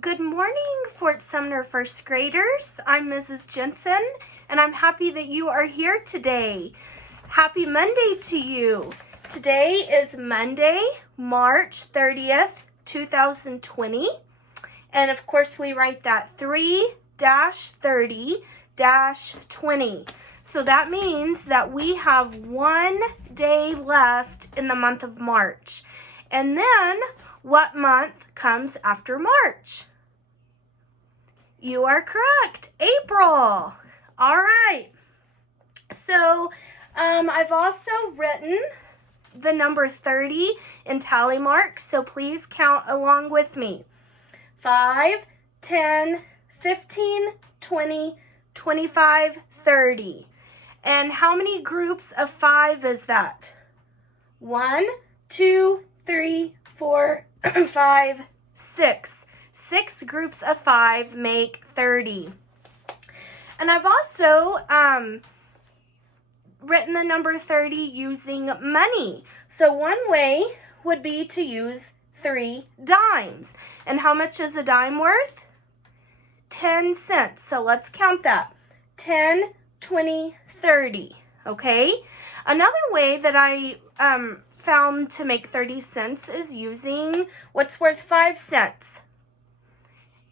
Good morning, Fort Sumner first graders. I'm Mrs. Jensen, and I'm happy that you are here today. Happy Monday to you. Today is Monday, March 30th, 2020. And of course, we write that 3-30-20. So that means that we have 1 day left in the month of March. And then, what month comes after March? You are correct, April. All right. So I've also written the number 30 in tally marks, so please count along with me. 5, 10, 15, 20, 25, 30. And how many groups of 5 is that? 1, 2, 3, 4, 5, 6. 6 groups of 5 make 30. And I've also written the number 30 using money. So one way would be to use 3 dimes. And how much is a dime worth? 10 cents. So let's count that. 10, 20, 30. Okay? Another way that I found to make 30 cents is using what's worth 5 cents.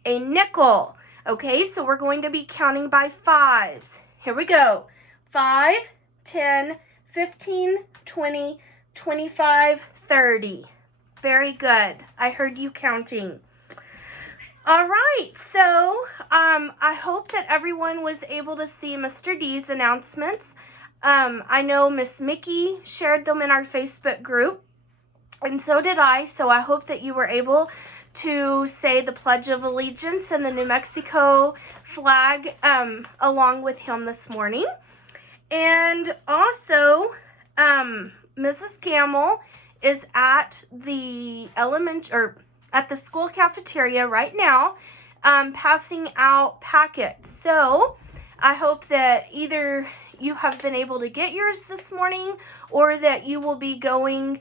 A nickel. Okay, so we're going to be counting by 5s. Here we go. 5, 10, 15, 20, 25, 30. Very good. I heard you counting. All right, so I hope that everyone was able to see Mr. D's announcements. I know Miss Mickey shared them in our Facebook group, and so did I, so I hope that you were able to say the Pledge of Allegiance and the New Mexico flag along with him this morning. And also, Mrs. Gamble is at the at the school cafeteria right now, passing out packets. So I hope that either you have been able to get yours this morning or that you will be going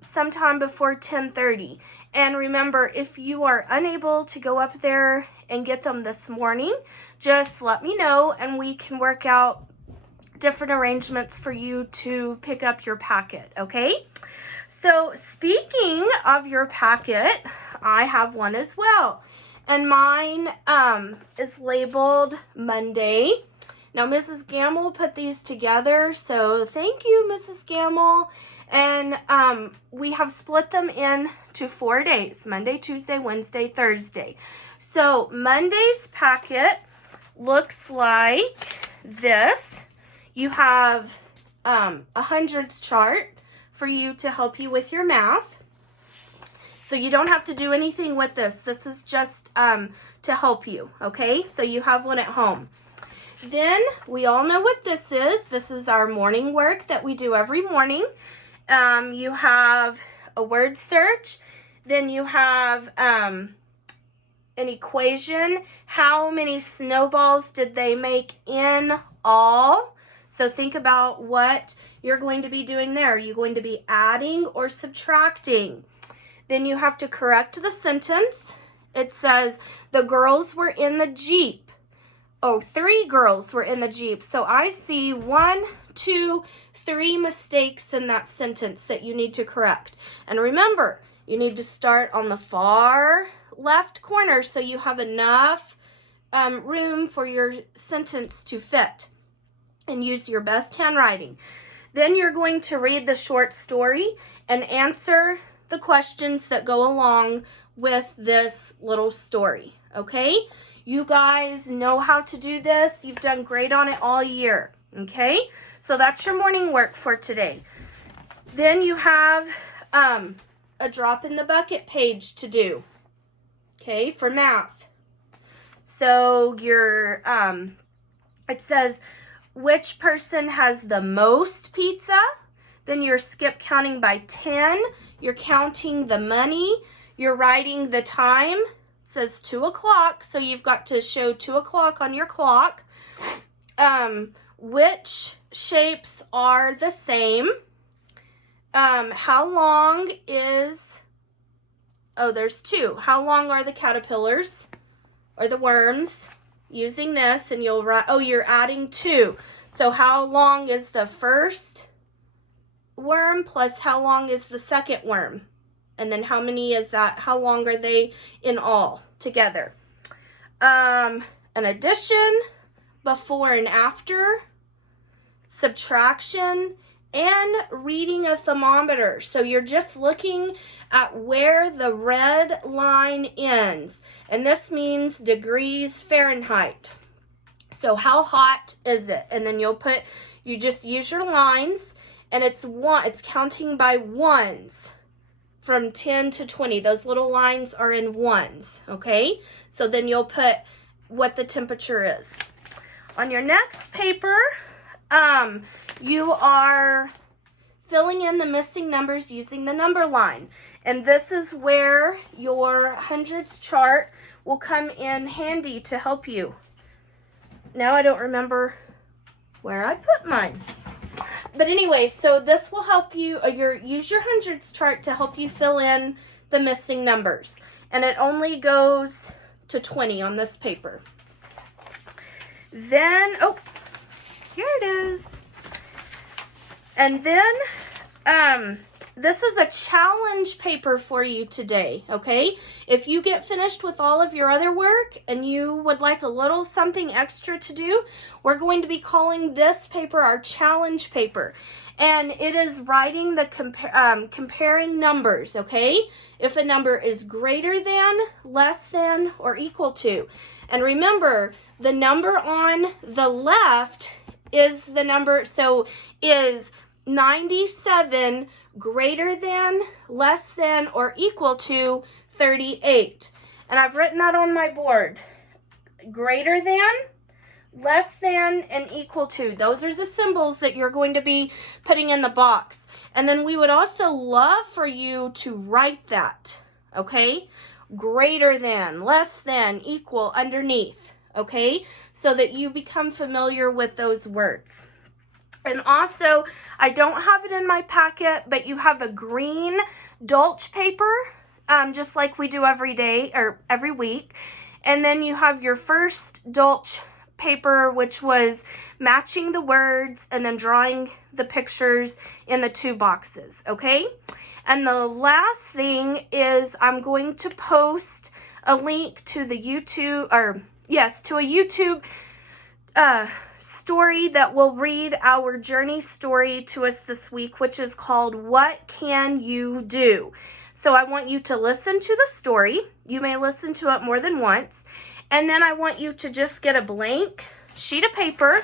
sometime before 10:30. And remember, if you are unable to go up there and get them this morning, just let me know and we can work out different arrangements for you to pick up your packet, okay? So speaking of your packet, I have one as well. And mine is labeled Monday. Now, Mrs. Gamble put these together, so thank you, Mrs. Gamble. And we have split them into 4 days, Monday, Tuesday, Wednesday, Thursday. So Monday's packet looks like this. You have a hundreds chart for you to help you with your math. So you don't have to do anything with this. This is just to help you, okay? So you have one at home. Then we all know what this is. This is our morning work that we do every morning. You have a word search, then you have an equation. How many snowballs did they make in all? So think about what you're going to be doing there. Are you going to be adding or subtracting? Then you have to correct the sentence. It says the girls were in the Jeep. Oh, 3 girls were in the Jeep. So I see 1, 2, 3 mistakes in that sentence that you need to correct. And remember, you need to start on the far left corner so you have enough room for your sentence to fit. And use your best handwriting. Then you're going to read the short story and answer the questions that go along with this little story, okay? You guys know how to do this. You've done great on it all year, okay? So that's your morning work for today. Then you have a drop in the bucket page to do, okay, for math. So it says, which person has the most pizza? Then you're skip counting by 10. You're counting the money. You're writing the time. It says 2 o'clock, so you've got to show 2 o'clock on your clock. Which shapes are the same? How long is Oh, there's 2. How long are the caterpillars or the worms? Using this, and you'll write, oh, you're adding 2. So how long is the first worm plus how long is the second worm? And then how many is that? How long are they in all together? An addition, before and after, subtraction, and reading a thermometer. So you're just looking at where the red line ends. And this means degrees Fahrenheit. So how hot is it? And then you just use your lines, and it's counting by ones from 10 to 20. Those little lines are in ones, okay? So then you'll put what the temperature is. On your next paper, you are filling in the missing numbers using the number line. And this is where your hundreds chart will come in handy to help you. Now I don't remember where I put mine. But anyway, so this will help you, use your hundreds chart to help you fill in the missing numbers. And it only goes to 20 on this paper. Then, oh, here it is. And then, this is a challenge paper for you today, okay? If you get finished with all of your other work and you would like a little something extra to do, we're going to be calling this paper our challenge paper. And it is writing the comparing numbers, okay? If a number is greater than, less than, or equal to. And remember, the number on the left is the number, so is 97 greater than, less than, or equal to 38. And I've written that on my board. Greater than, less than, and equal to. Those are the symbols that you're going to be putting in the box. And then we would also love for you to write that, okay? Greater than, less than, equal underneath, okay? So that you become familiar with those words. And also, I don't have it in my packet, but you have a green Dolch paper, just like we do every day or every week. And then you have your first Dolch paper, which was matching the words and then drawing the pictures in the 2 boxes, okay? And the last thing is I'm going to post a link to the YouTube, to a YouTube story that will read our journey story to us this week, which is called What Can You Do? So I want you to listen to the story. You may listen to it more than once. And then I want you to just get a blank sheet of paper,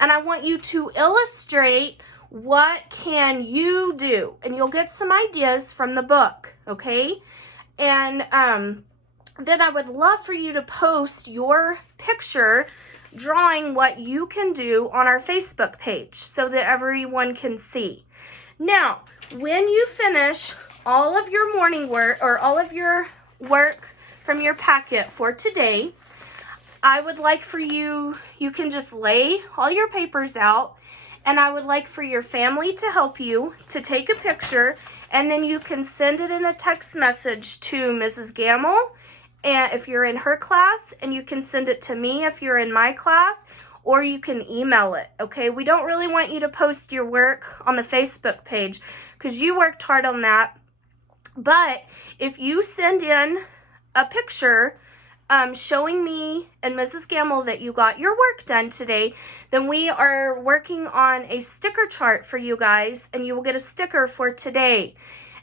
and I want you to illustrate what can you do. And you'll get some ideas from the book, okay? And then I would love for you to post your picture drawing what you can do on our Facebook page so that everyone can see. Now, when you finish all of your morning work or all of your work from your packet for today, I would like for you can just lay all your papers out, and I would like for your family to help you to take a picture, and then you can send it in a text message to Mrs. Gamble, and if you're in her class, and you can send it to me if you're in my class, or you can email it, okay? We don't really want you to post your work on the Facebook page because you worked hard on that. But if you send in a picture showing me and Mrs. Gamble that you got your work done today, then we are working on a sticker chart for you guys, and you will get a sticker for today.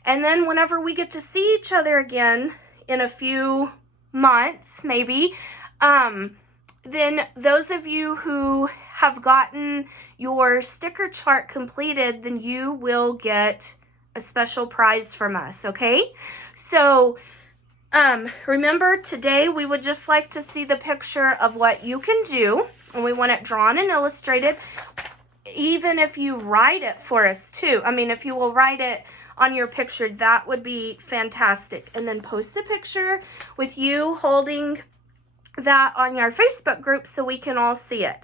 And then whenever we get to see each other again in a few months, maybe, then those of you who have gotten your sticker chart completed, then you will get a special prize from us, okay? So remember, today we would just like to see the picture of what you can do, and we want it drawn and illustrated, even if you write it for us too. I mean, if you will write it on your picture, that would be fantastic. And then post a picture with you holding that on your Facebook group so we can all see it.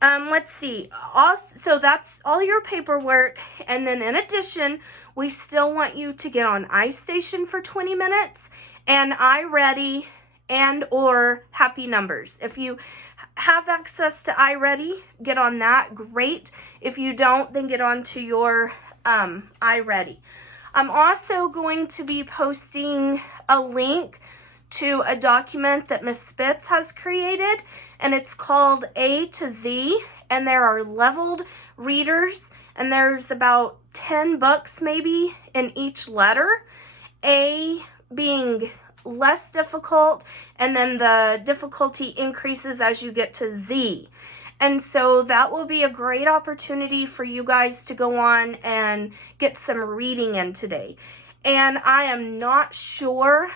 Let's see. Also, so that's all your paperwork. And then in addition, we still want you to get on iStation for 20 minutes and iReady and or Happy Numbers. If you have access to iReady, get on that. Great. If you don't, then get on to your iReady. I'm also going to be posting a link to a document that Miss Spitz has created, and it's called A to Z, and there are leveled readers, and there's about 10 books maybe in each letter, A being less difficult, and then the difficulty increases as you get to Z. And so that will be a great opportunity for you guys to go on and get some reading in today. And I am not sure,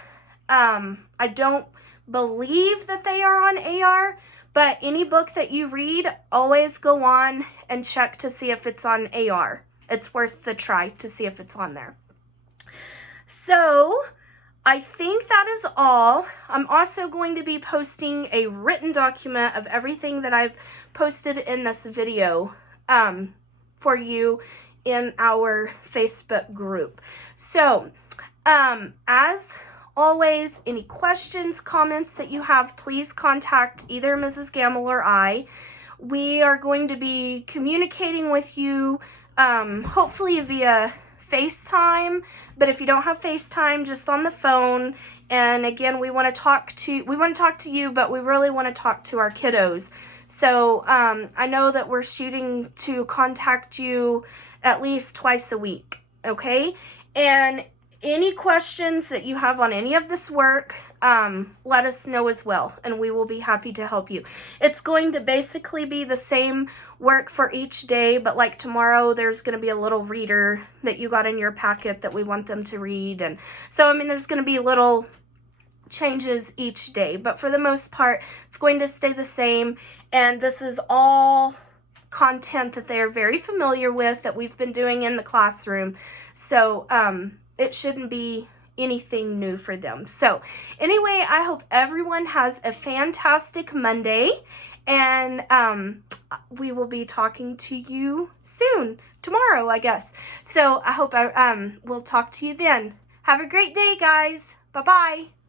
I don't believe that they are on AR, but any book that you read, always go on and check to see if it's on AR. It's worth the try to see if it's on there. So I think that is all. I'm also going to be posting a written document of everything that I've posted in this video for you in our Facebook group. So as always, any questions, comments that you have, please contact either Mrs. Gamble or I. We are going to be communicating with you hopefully via FaceTime, but if you don't have FaceTime, just on the phone. And again, we want to talk to you, but we really want to talk to our kiddos. So I know that we're shooting to contact you at least twice a week, okay? And any questions that you have on any of this work, let us know as well, and we will be happy to help you. It's going to basically be the same work for each day, but like tomorrow, there's going to be a little reader that you got in your packet that we want them to read. And so, I mean, there's going to be little changes each day, but for the most part, it's going to stay the same. And this is all content that they're very familiar with, that we've been doing in the classroom. So, it shouldn't be anything new for them. So anyway, I hope everyone has a fantastic Monday, and we will be talking to you soon, tomorrow, I guess. So I hope we'll talk to you then. Have a great day, guys. Bye-bye.